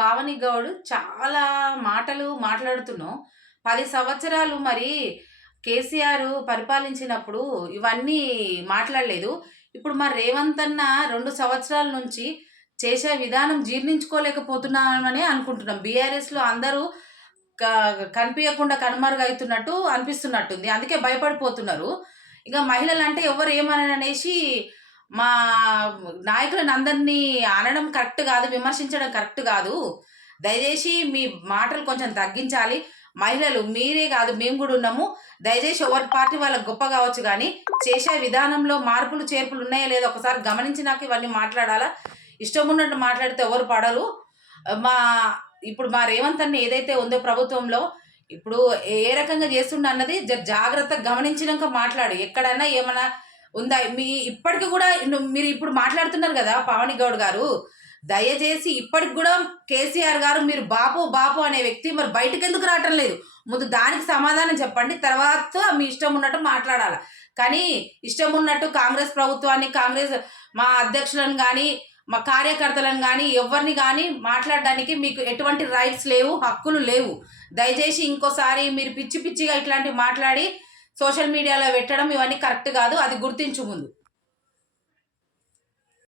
పావని గౌడ్ చాలా మాటలు మాట్లాడుతున్నాం. 10 సంవత్సరాలు మరి కేసీఆర్ పరిపాలించినప్పుడు ఇవన్నీ మాట్లాడలేదు. ఇప్పుడు మరి రేవంత్ అన్న 2 సంవత్సరాల నుంచి చేసే విధానం జీర్ణించుకోలేకపోతున్నామనే అనుకుంటున్నాం. బీఆర్ఎస్‌లో అందరూ క కనిపియకుండా కనుమరుగైతున్నట్టు అనిపిస్తున్నట్టుంది. అందుకే భయపడిపోతున్నారు. ఇక మహిళలంటే ఎవ్వరు ఏమనరనేసి మా నాయకులను అందరినీ అనడం కరెక్ట్ గాదు. విమర్శించడం కరెక్ట్ గాదు. దయచేసి మీ మాటలు కొంచెం తగ్గించాలి. మహిళలు మీరే గాదు మేము గూడా ఉన్నాము. దయచేసి ఎవరి పార్టీ వాళ్ళకి గొప్ప గావచ్చు గానీ, చేసే విధానంలో మార్పులు, చేర్పులు ఉన్నాయో లేదో ఒకసారి గమనించినాక ఇవన్నీ మాట్లాడాలా. ఇష్టమున్నట్టు మాట్లాడితే ఎవరు పడరు. మా ఇప్పుడు మా రేవంత్ అన్న ఏదైతే ఉందో ప్రభుత్వంలో, ఇప్పుడు ఏ రకంగా చేస్తుండన్నది జాగ్రత్తగా గమనించినంక మాట్లాడు. ఎక్కడన్నా ఏమన్నా ఉందా? ఇప్పటికి గూడా మీరు ఇప్పుడు మాట్లాడుతున్నారు గదా పావని గౌడ్ గారు. దయచేసి ఇప్పటికి గూడా కేసీఆర్ గారు మీరు బాపు, బాపు అనే వ్యక్తి మరి బయటకెందుకు రావటం లేదు? ముందు దానికి సమాధానం చెప్పండి. తర్వాత మీ ఇష్టం ఉన్నట్టు మాట్లాడాల. కానీ ఇష్టం ఉన్నట్టు కాంగ్రెస్ ప్రభుత్వాన్ని, కాంగ్రెస్ మా అధ్యక్షులను గానీ, మా కార్యకర్తలను గానీ, ఎవ్వరిని గానీ మాట్లాడడానికి మీకు ఎటువంటి రైట్స్ లేవు, హక్కులు లేవు. దయచేసి ఇంకోసారి మీరు పిచ్చి పిచ్చిగా ఇట్లాంటివి మాట్లాడి సోషల్ మీడియాలో పెట్టడం ఇవన్నీ కరెక్ట్ గాదు. అది గుర్తించు ముందు.